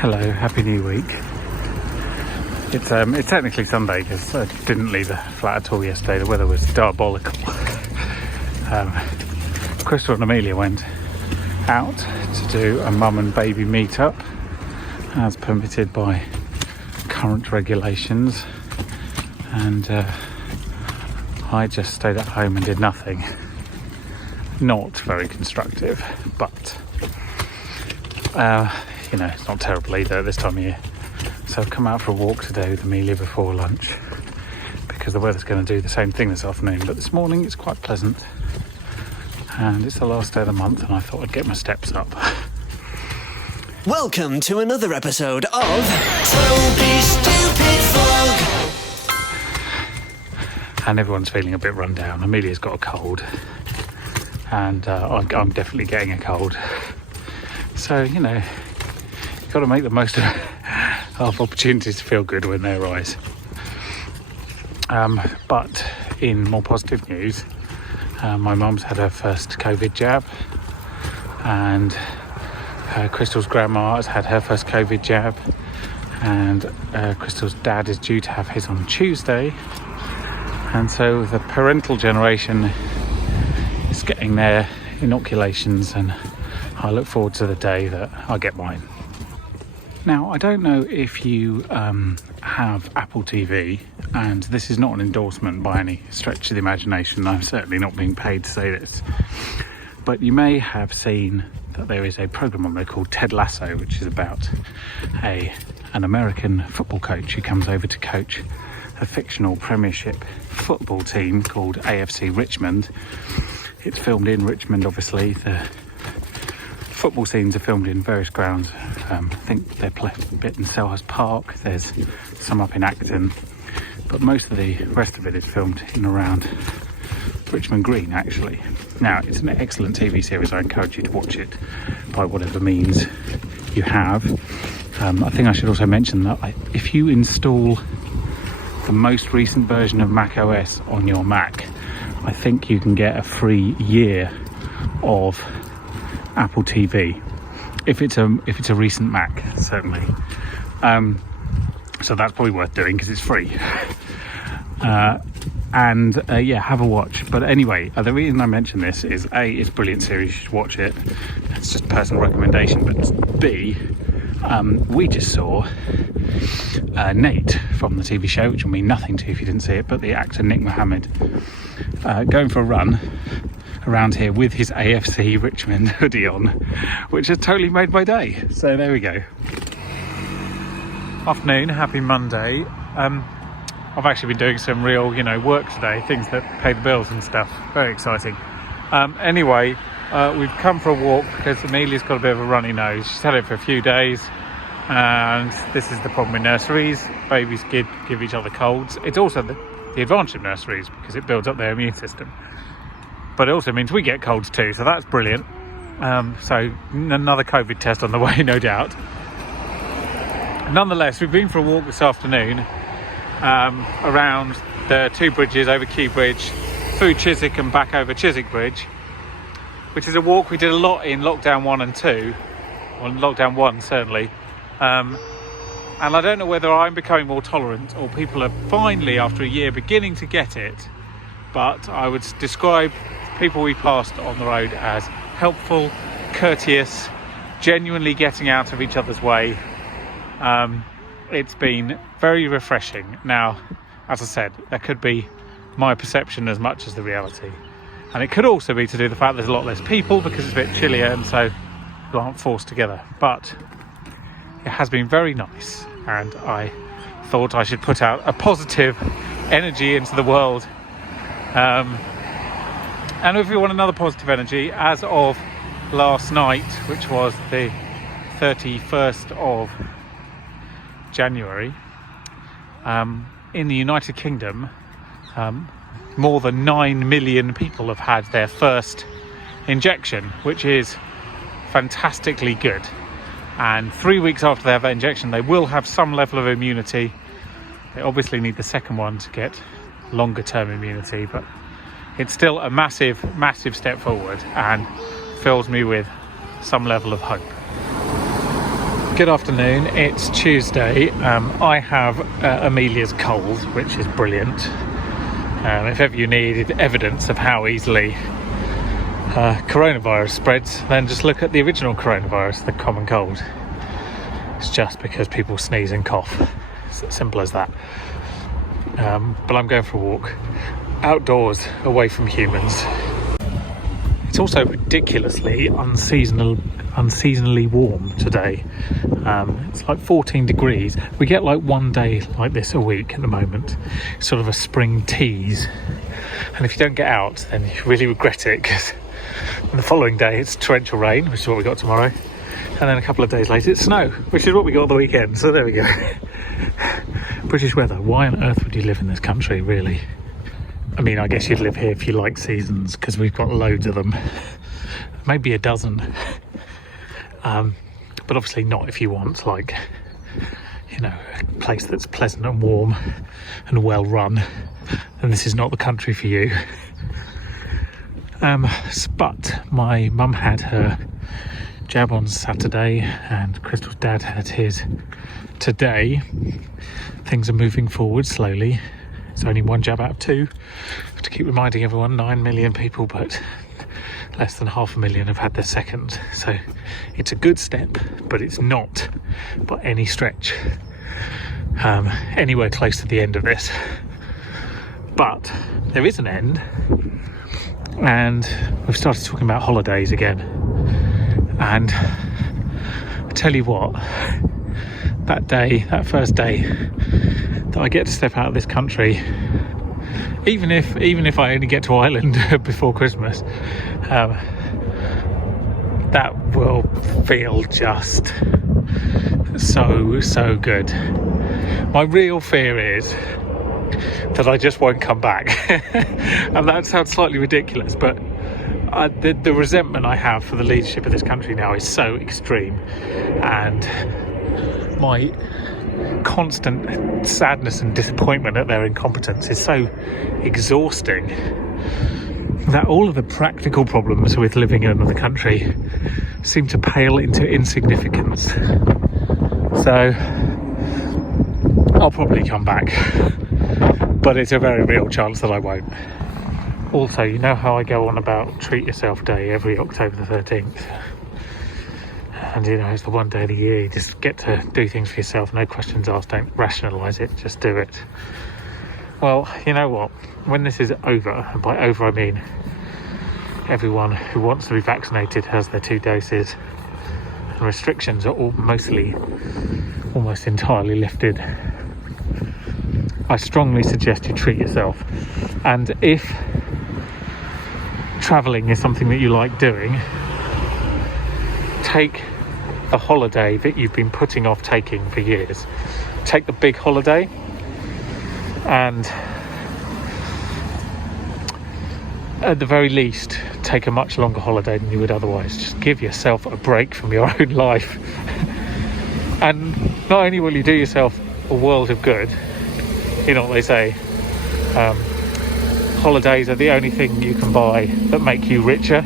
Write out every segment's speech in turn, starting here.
Hello, happy new week. It's technically Sunday because I didn't leave the flat at all yesterday. The weather was diabolical. Crystal and Amelia went out to do a mum and baby meet-up as permitted by current regulations, and I just stayed at home and did nothing. Not very constructive, but it's not terrible either at this time of year. So I've come out for a walk today with Amelia before lunch because the weather's going to do the same thing this afternoon. But this morning it's quite pleasant, and it's the last day of the month, and I thought I'd get my steps up. Welcome to another episode of Toby Stupid Vlog. And everyone's feeling a bit run down. Amelia's got a cold, and I'm definitely getting a cold. So, you've got to make the most of opportunities to feel good when they arise. But in more positive news, my mum's had her first COVID jab, and Crystal's grandma has had her first COVID jab, and Crystal's dad is due to have his on Tuesday, and so the parental generation is getting their inoculations, and I look forward to the day that I get mine. Now, I don't know if you have Apple TV, and this is not an endorsement by any stretch of the imagination. I'm certainly not being paid to say this, but you may have seen that there is a programme on there called Ted Lasso, which is about an American football coach who comes over to coach a fictional Premiership football team called AFC Richmond. It's filmed in Richmond, obviously. The football scenes are filmed in various grounds. I think they play a bit in Selhurst Park, there's some up in Acton, but most of the rest of it is filmed in around Richmond Green, actually. Now, it's an excellent TV series. I encourage you to watch it by whatever means you have. I think I should also mention that if you install the most recent version of Mac OS on your Mac, I think you can get a free year of Apple TV if it's a recent Mac, certainly. So that's probably worth doing because it's free. Have a watch. But anyway, the reason I mention this is A, it's a brilliant series, you should watch it. It's just a personal recommendation. But B, we just saw Nate from the TV show, which will mean nothing to you if you didn't see it, but the actor Nick Mohammed going for a run around here with his AFC Richmond hoodie on, which has totally made my day. So there we go. Afternoon, happy Monday. I've actually been doing some real, work today, things that pay the bills and stuff. Very exciting. Anyway, we've come for a walk because Amelia's got a bit of a runny nose. She's had it for a few days, and this is the problem with nurseries. Babies give each other colds. It's also the advantage of nurseries because it builds up their immune system. But it also means we get colds too, so that's brilliant. So another COVID test on the way, no doubt. Nonetheless, we've been for a walk this afternoon around the two bridges, over Kew Bridge, through Chiswick and back over Chiswick Bridge, which is a walk we did a lot in lockdown 1 and 2, or lockdown 1 certainly. And I don't know whether I'm becoming more tolerant or people are finally, after a year, beginning to get it, but I would describe people we passed on the road as helpful, courteous, genuinely getting out of each other's way. It's been very refreshing. Now, as I said, that could be my perception as much as the reality, and it could also be to do with the fact there's a lot less people because it's a bit chillier and so people aren't forced together. But it has been very nice, and I thought I should put out a positive energy into the world. And if you want another positive energy, as of last night, which was the 31st of January, in the United Kingdom, more than 9 million people have had their first injection, which is fantastically good. And 3 weeks after they have that injection, they will have some level of immunity. They obviously need the second one to get longer term immunity, but it's still a massive step forward and fills me with some level of hope. Good afternoon, it's Tuesday. I have Amelia's cold, which is brilliant. If ever you needed evidence of how easily coronavirus spreads, then just look at the original coronavirus, the common cold. It's just because people sneeze and cough. It's as simple as that. But I'm going for a walk outdoors, away from humans. It's also ridiculously unseasonally warm today. It's like 14 degrees. We get like one day like this a week at the moment. It's sort of a spring tease. And if you don't get out, then you really regret it, because the following day it's torrential rain, which is what we got tomorrow. And then a couple of days later it's snow, which is what we got on the weekend. So there we go. British weather. Why on earth would you live in this country, really? I mean, I guess you'd live here if you like seasons, because we've got loads of them. Maybe a dozen. But obviously not if you want, like, you know, a place that's pleasant and warm and well run. And this is not the country for you. But my mum had her jab on Saturday and Crystal's dad had his today. Things are moving forward slowly. It's only one jab out of two. I have to keep reminding everyone, 9 million people, but less than 500,000 have had their second. So it's a good step, but it's not by any stretch anywhere close to the end of this. But there is an end, and we've started talking about holidays again. And I tell you what, that first day that I get to step out of this country, even if I only get to Ireland before Christmas, that will feel just so good. My real fear is that I just won't come back. And that sounds slightly ridiculous, but the resentment I have for the leadership of this country now is so extreme, and my constant sadness and disappointment at their incompetence is so exhausting that all of the practical problems with living in another country seem to pale into insignificance. So I'll probably come back, but it's a very real chance that I won't. Also, you know how I go on about Treat Yourself Day every October the 13th? And you know, it's the one day of the year you just get to do things for yourself, no questions asked, don't rationalise it, just do it. Well, you know what? When this is over, and by over I mean everyone who wants to be vaccinated has their 2 doses, and restrictions are almost entirely lifted, I strongly suggest you treat yourself. And if travelling is something that you like doing, take the holiday that you've been putting off taking for years. Take the big holiday, and at the very least take a much longer holiday than you would otherwise. Just give yourself a break from your own life. And not only will you do yourself a world of good, you know what they say, holidays are the only thing you can buy that make you richer.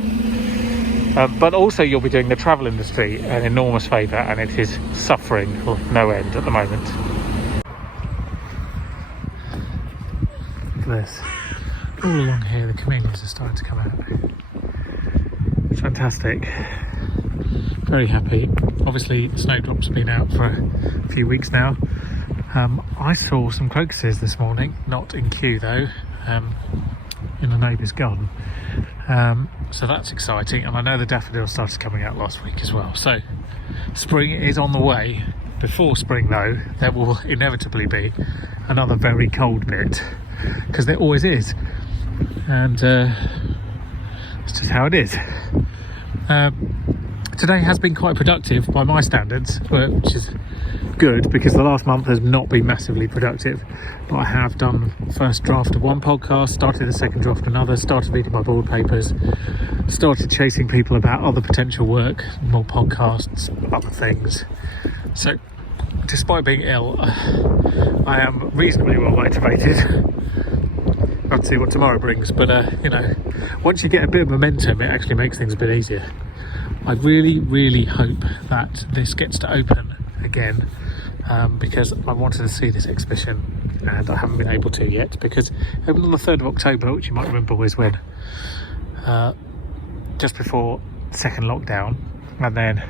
But also you'll be doing the travel industry an enormous favour, and it is suffering no end at the moment. Look at this. All along here the camellias are starting to come out. Fantastic. Very happy. Obviously snowdrops have been out for a few weeks now. I saw some crocuses this morning, not in queue though, in a neighbour's garden. So that's exciting, and I know the daffodils started coming out last week as well. So spring is on the way. Before spring though, there will inevitably be another very cold bit, because there always is, and it's just how it is. Today has been quite productive by my standards, which is good, because the last month has not been massively productive, but I have done first draft of one podcast, started the second draft of another, started reading my board papers, started chasing people about other potential work, more podcasts, other things. So despite being ill, I am reasonably well motivated. I'll have to see what tomorrow brings, but you know, once you get a bit of momentum, it actually makes things a bit easier. I really hope that this gets to open again, because I wanted to see this exhibition and I haven't been able to yet, because it opened on the 3rd of October, which you might remember was when just before second lockdown, and then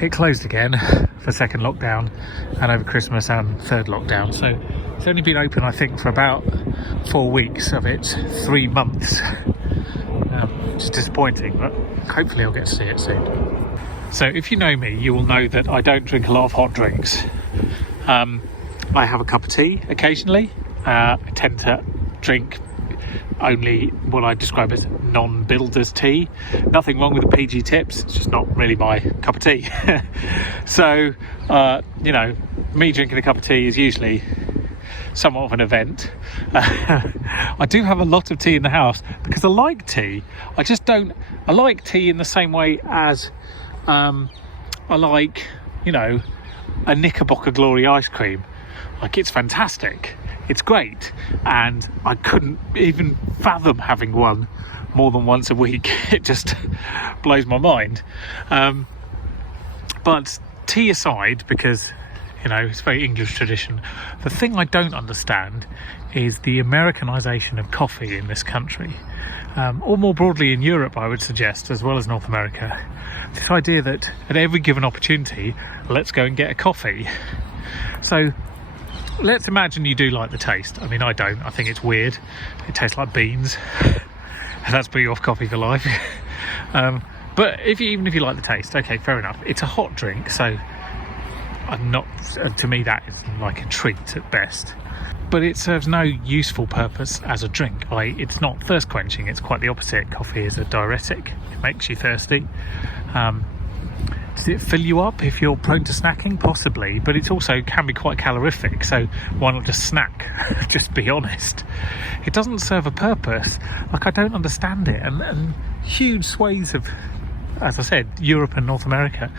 it closed again for second lockdown and over Christmas and third lockdown. So it's only been open, I think, for about 4 weeks of its 3 months, which is disappointing, but hopefully I'll get to see it soon. So if you know me, you will know that I don't drink a lot of hot drinks. I have a cup of tea occasionally. I tend to drink only what I describe as non-builder's tea. Nothing wrong with the PG tips, it's just not really my cup of tea. So, you know, me drinking a cup of tea is usually somewhat of an event. I do have a lot of tea in the house because I like tea. I like tea in the same way as I like, you know, a Knickerbocker Glory ice cream. Like, it's fantastic, it's great, and I couldn't even fathom having one more than once a week. It just blows my mind. But tea aside, because, you know, it's very English tradition, the thing I don't understand is the Americanization of coffee in this country, or more broadly in Europe, I would suggest, as well as North America. This idea that at every given opportunity, let's go and get a coffee. So let's imagine you do like the taste. I mean, I don't. I think it's weird. It tastes like beans. And that's put you off coffee for life. But even if you like the taste, okay, fair enough. It's a hot drink, so to me that is like a treat at best. But it serves no useful purpose as a drink. It's not thirst quenching, it's quite the opposite. Coffee is a diuretic, it makes you thirsty. Does it fill you up if you're prone to snacking? Possibly, but it also can be quite calorific, so why not just snack? Just be honest. It doesn't serve a purpose. Like, I don't understand it. And huge swathes of, as I said, Europe and North America,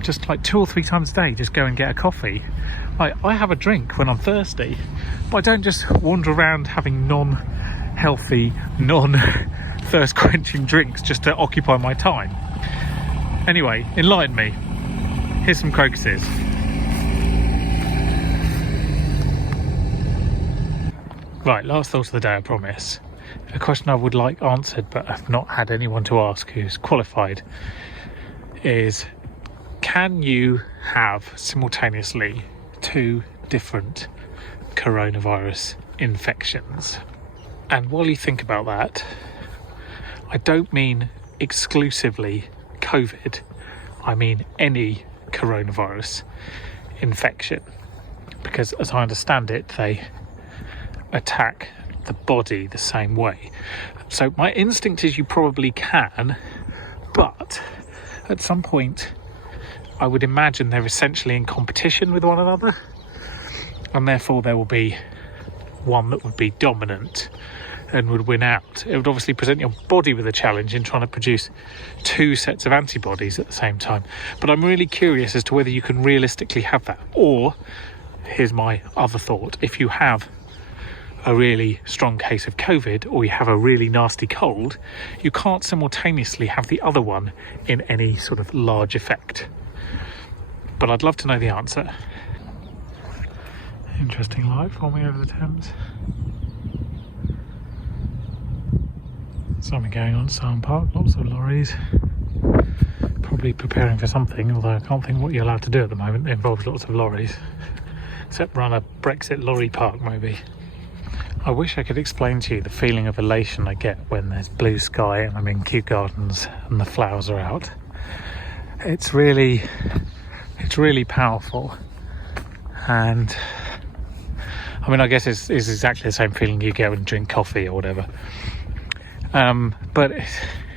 just like 2 or 3 times a day, just go and get a coffee. I have a drink when I'm thirsty, but I don't just wander around having non-healthy, non-thirst quenching drinks just to occupy my time. Anyway, enlighten me. Here's some crocuses. Right, last thought of the day, I promise. A question I would like answered, but I've not had anyone to ask who's qualified, is, can you have simultaneously 2 different coronavirus infections? And while you think about that, I don't mean exclusively COVID, I mean any coronavirus infection, because as I understand it, they attack the body the same way. So my instinct is you probably can, but at some point I would imagine they're essentially in competition with one another, and therefore there will be one that would be dominant and would win out. It would obviously present your body with a challenge in trying to produce 2 sets of antibodies at the same time. But I'm really curious as to whether you can realistically have that. Or, here's my other thought, if you have a really strong case of COVID or you have a really nasty cold, you can't simultaneously have the other one in any sort of large effect. But I'd love to know the answer. Interesting light forming over the Thames. Something going on at Silent Park, lots of lorries, probably preparing for something, although I can't think what you're allowed to do at the moment. It involves lots of lorries, except run a Brexit lorry park maybe. I wish I could explain to you the feeling of elation I get when there's blue sky and I'm in Kew Gardens and the flowers are out. It's really powerful, and I mean, I guess it's exactly the same feeling you get when you drink coffee or whatever. But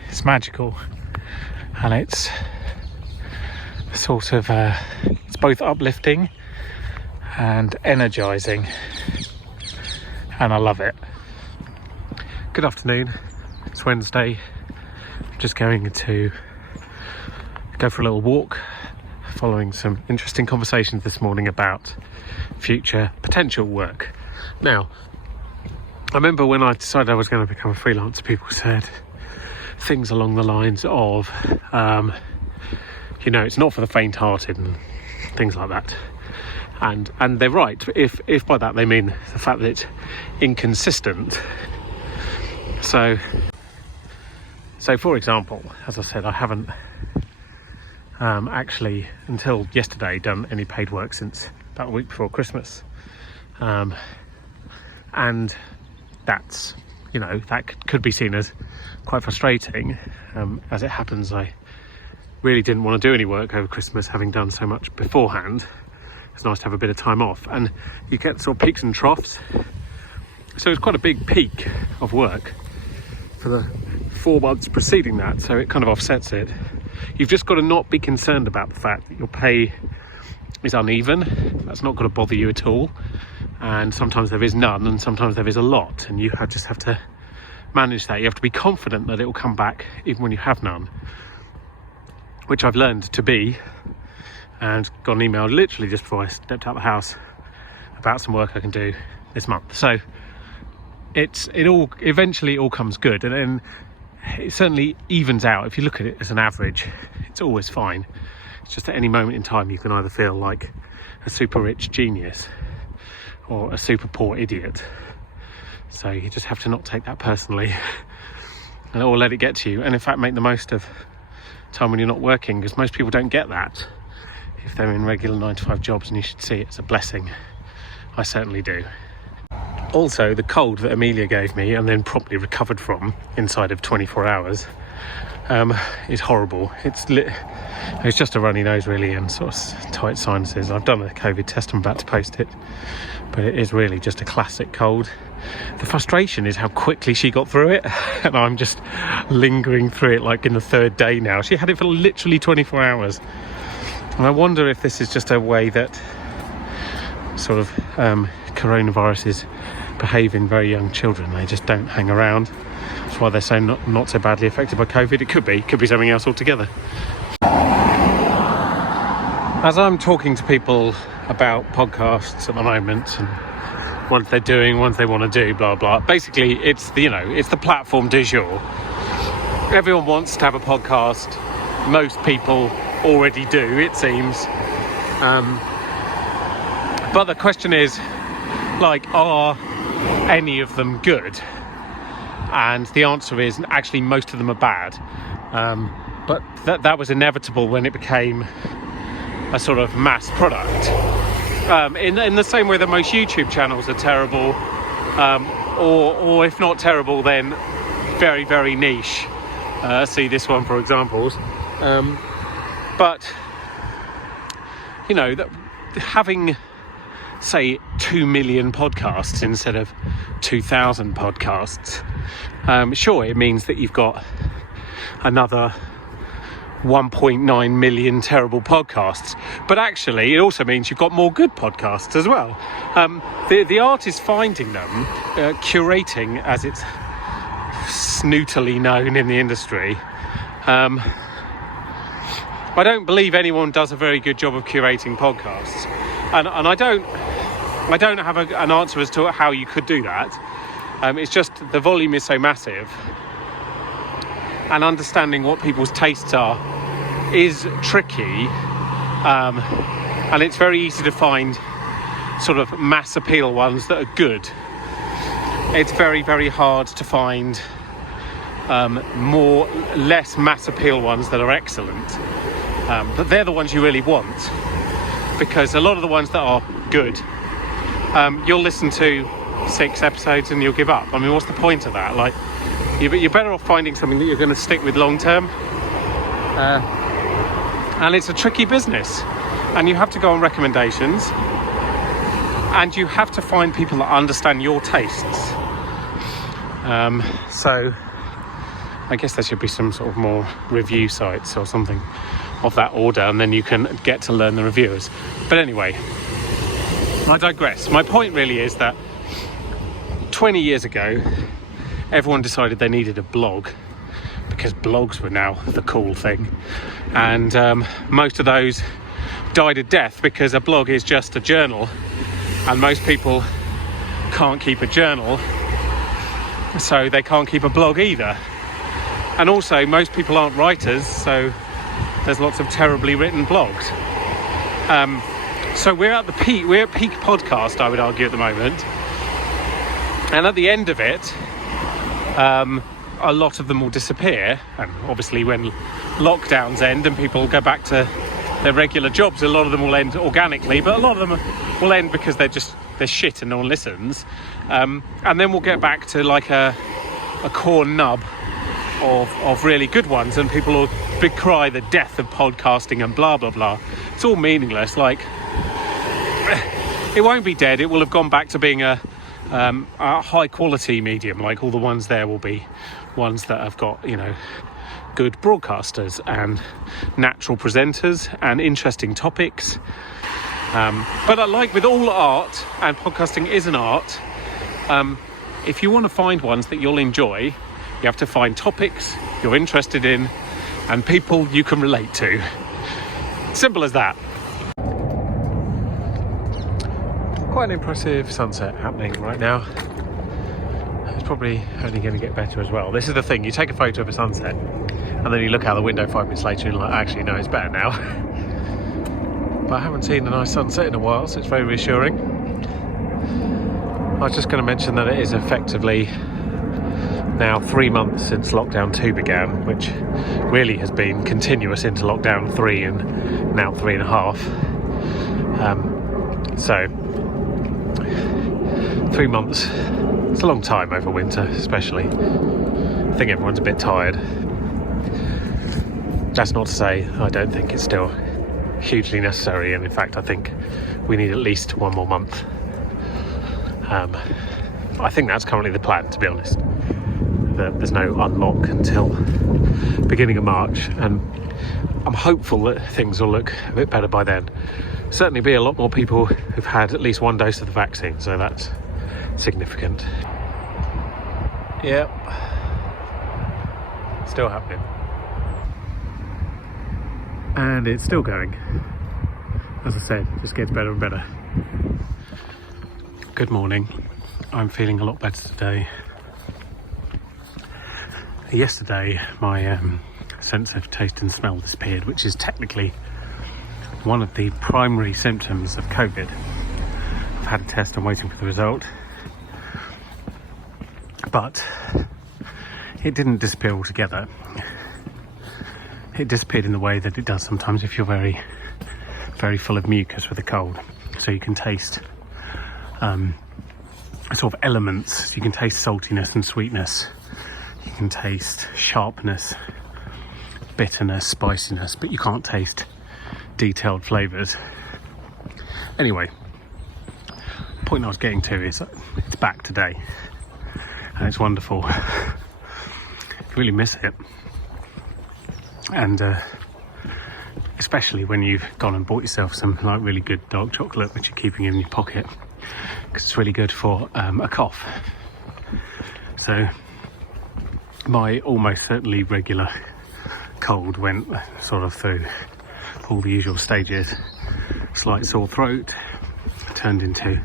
it's magical, and it's sort of it's both uplifting and energizing, and I love it. Good afternoon, it's Wednesday. I'm just going to go for a little walk, following some interesting conversations this morning about future potential work. Now, I remember when I decided I was going to become a freelancer, people said things along the lines of, you know, it's not for the faint-hearted, and things like that. And they're right if by that they mean the fact that it's inconsistent. So for example, as I said, I haven't actually until yesterday done any paid work since about a week before Christmas, and that's, you know, that could be seen as quite frustrating. As it happens, I really didn't want to do any work over Christmas, having done so much beforehand. It's nice to have a bit of time off, and you get sort of peaks and troughs. So it's quite a big peak of work for the 4 months preceding that, so it kind of offsets it. You've just got to not be concerned about the fact that your pay is uneven. That's not going to bother you at all. And sometimes there is none, and sometimes there is a lot, and you just have to manage that. You have to be confident that it will come back even when you have none, which I've learned to be, and got an email literally just before I stepped out of the house about some work I can do this month. So it all eventually all comes good, and then it certainly evens out. If you look at it as an average, it's always fine. It's just at any moment in time you can either feel like a super rich genius or a super poor idiot. So you just have to not take that personally or let it get to you, and in fact make the most of time when you're not working, because most people don't get that if they're in regular 9-to-5 jobs, and you should see it as a blessing. I certainly do. Also, the cold that Amelia gave me and then promptly recovered from inside of 24 hours is horrible. It's just a runny nose really, and sort of tight sinuses. I've done a COVID test, I'm about to post it, but it is really just a classic cold. The frustration is how quickly she got through it, and I'm just lingering through it like in the 3rd day now. She had it for literally 24 hours, and I wonder if this is just a way that sort of coronaviruses behave in very young children. They just don't hang around. That's why they're so not so badly affected by COVID. It could be something else altogether. As I'm talking to people about podcasts at the moment, and ones they're doing, ones they want to do, blah blah, basically it's the platform du jour. Everyone wants to have a podcast. Most people already do, it seems, but the question is, like, are any of them good? And the answer is actually most of them are bad, but that was inevitable when it became a sort of mass product, in the same way that most YouTube channels are terrible, or if not terrible, then very, very niche. See this one for examples. But you know, that having, say, 2 million podcasts instead of 2,000 podcasts, sure, it means that you've got another 1.9 million terrible podcasts, but actually it also means you've got more good podcasts as well. The art is finding them, curating, as it's snootily known in the industry. I don't believe anyone does a very good job of curating podcasts, and I don't have an answer as to how you could do that. It's just the volume is so massive, and understanding what people's tastes are is tricky, and it's very easy to find sort of mass appeal ones that are good. It's very, very hard to find less mass appeal ones that are excellent, but they're the ones you really want, because a lot of the ones that are good, you'll listen to 6 episodes and you'll give up. I mean, what's the point of that? Like, you're better off finding something that you're going to stick with long term, and it's a tricky business, and you have to go on recommendations, and you have to find people that understand your tastes. So I guess there should be some sort of more review sites or something of that order, and then you can get to learn the reviewers. But anyway, I digress. My point really is that 20 years ago, everyone decided they needed a blog, because blogs were now the cool thing, and most of those died a death because a blog is just a journal, and most people can't keep a journal, so they can't keep a blog either. And also, most people aren't writers, so there's lots of terribly written blogs. So we're at peak podcast, I would argue, at the moment. And at the end of it, a lot of them will disappear. And obviously when lockdowns end and people go back to their regular jobs, a lot of them will end organically, but a lot of them will end because they're shit and no one listens. And then we'll get back to like a core nub of really good ones, and people will cry the death of podcasting and blah blah blah. It's all meaningless. Like, it won't be dead. It will have gone back to being a high quality medium. Like, all the ones there will be ones that have got, you know, good broadcasters and natural presenters and interesting topics. But like with all art, and podcasting is an art, if you want to find ones that you'll enjoy, you have to find topics you're interested in and people you can relate to. Simple as that. Quite an impressive sunset happening right now. It's probably only going to get better as well. This is the thing, you take a photo of a sunset and then you look out the window 5 minutes later and you're like, actually no, it's better now. But I haven't seen a nice sunset in a while, so it's very reassuring. I was just going to mention that it is effectively now 3 months since lockdown 2 began, which really has been continuous into lockdown 3 and now 3.5. So 3 months, it's a long time over winter especially. I think everyone's a bit tired. That's not to say I don't think it's still hugely necessary, and in fact I think we need at least 1 more month. I think that's currently the plan, to be honest. There's no unlock until beginning of March, and I'm hopeful that things will look a bit better by then. Certainly be a lot more people who've had at least 1 dose of the vaccine, so that's significant. Yep, still happening. And it's still going. As I said, it just gets better and better. Good morning. I'm feeling a lot better today. Yesterday, my sense of taste and smell disappeared, which is technically one of the primary symptoms of COVID. I've had a test, I'm waiting for the result. But it didn't disappear altogether. It disappeared in the way that it does sometimes if you're very, very full of mucus with a cold. So you can taste sort of elements. You can taste saltiness and sweetness. You can taste sharpness, bitterness, spiciness, but you can't taste detailed flavours. Anyway, the point I was getting to is it's back today, and it's wonderful. I really miss it. And especially when you've gone and bought yourself some like really good dark chocolate, which you're keeping in your pocket because it's really good for a cough. So my almost certainly regular cold went sort of through all the usual stages. Slight sore throat turned into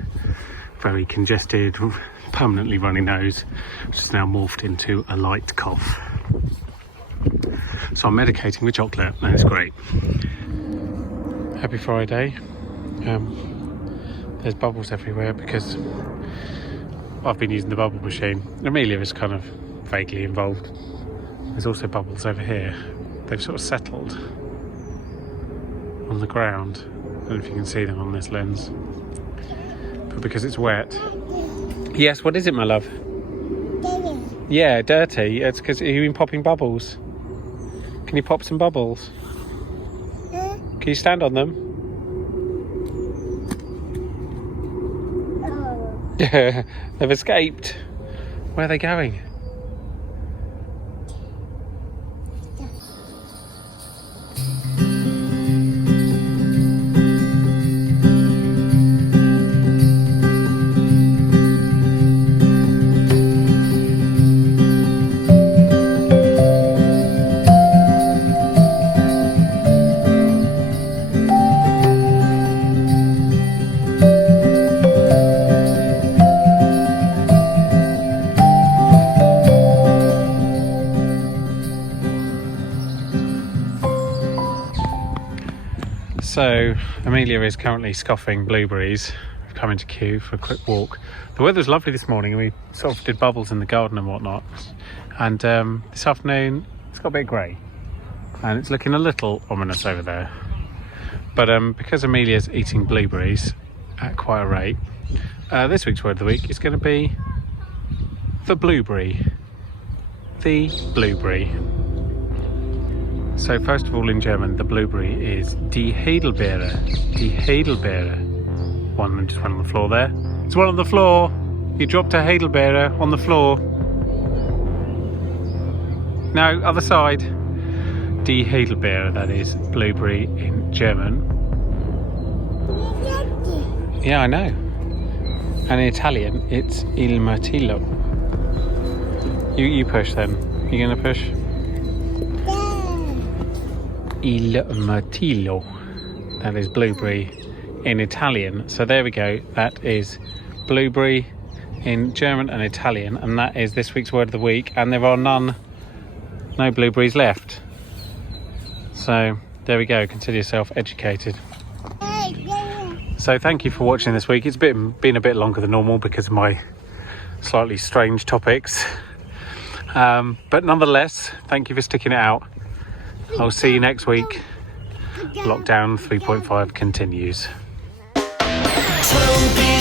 very congested, permanently runny nose, which has now morphed into a light cough. So I'm medicating with chocolate, and it's great. Happy Friday. There's bubbles everywhere because I've been using the bubble machine. Amelia is kind of vaguely involved. There's also bubbles over here. They've sort of settled on the ground. I don't know if you can see them on this lens. But because it's wet. Yes, what is it, my love? Dirty. Yeah, dirty. It's because you've been popping bubbles. Can you pop some bubbles? Huh? Can you stand on them? Oh. They've escaped. Where are they going? So Amelia is currently scoffing blueberries. We've come into queue for a quick walk. The weather was lovely this morning and we sort of did bubbles in the garden and whatnot. And this afternoon it's got a bit grey and it's looking a little ominous over there. But because Amelia's eating blueberries at quite a rate, this week's word of the week is going to be the blueberry. The blueberry. So first of all, in German, the blueberry is die Heidelbeere. Die Heidelbeere. One just went on the floor there. It's one on the floor. You dropped a Heidelbeere on the floor. No, other side. Die Heidelbeere, that is blueberry in German. Yeah, I know. And in Italian, it's il mirtillo. You push then. You gonna push? Il mirtillo. That is blueberry in Italian. So there we go. That is blueberry in German and Italian, and that is this week's word of the week. And there are no blueberries left. So there we go. Consider yourself educated. So thank you for watching this week. It's been a bit longer than normal because of my slightly strange topics. But nonetheless, thank you for sticking it out. I'll see you next week. Lockdown 3.5 continues. Toby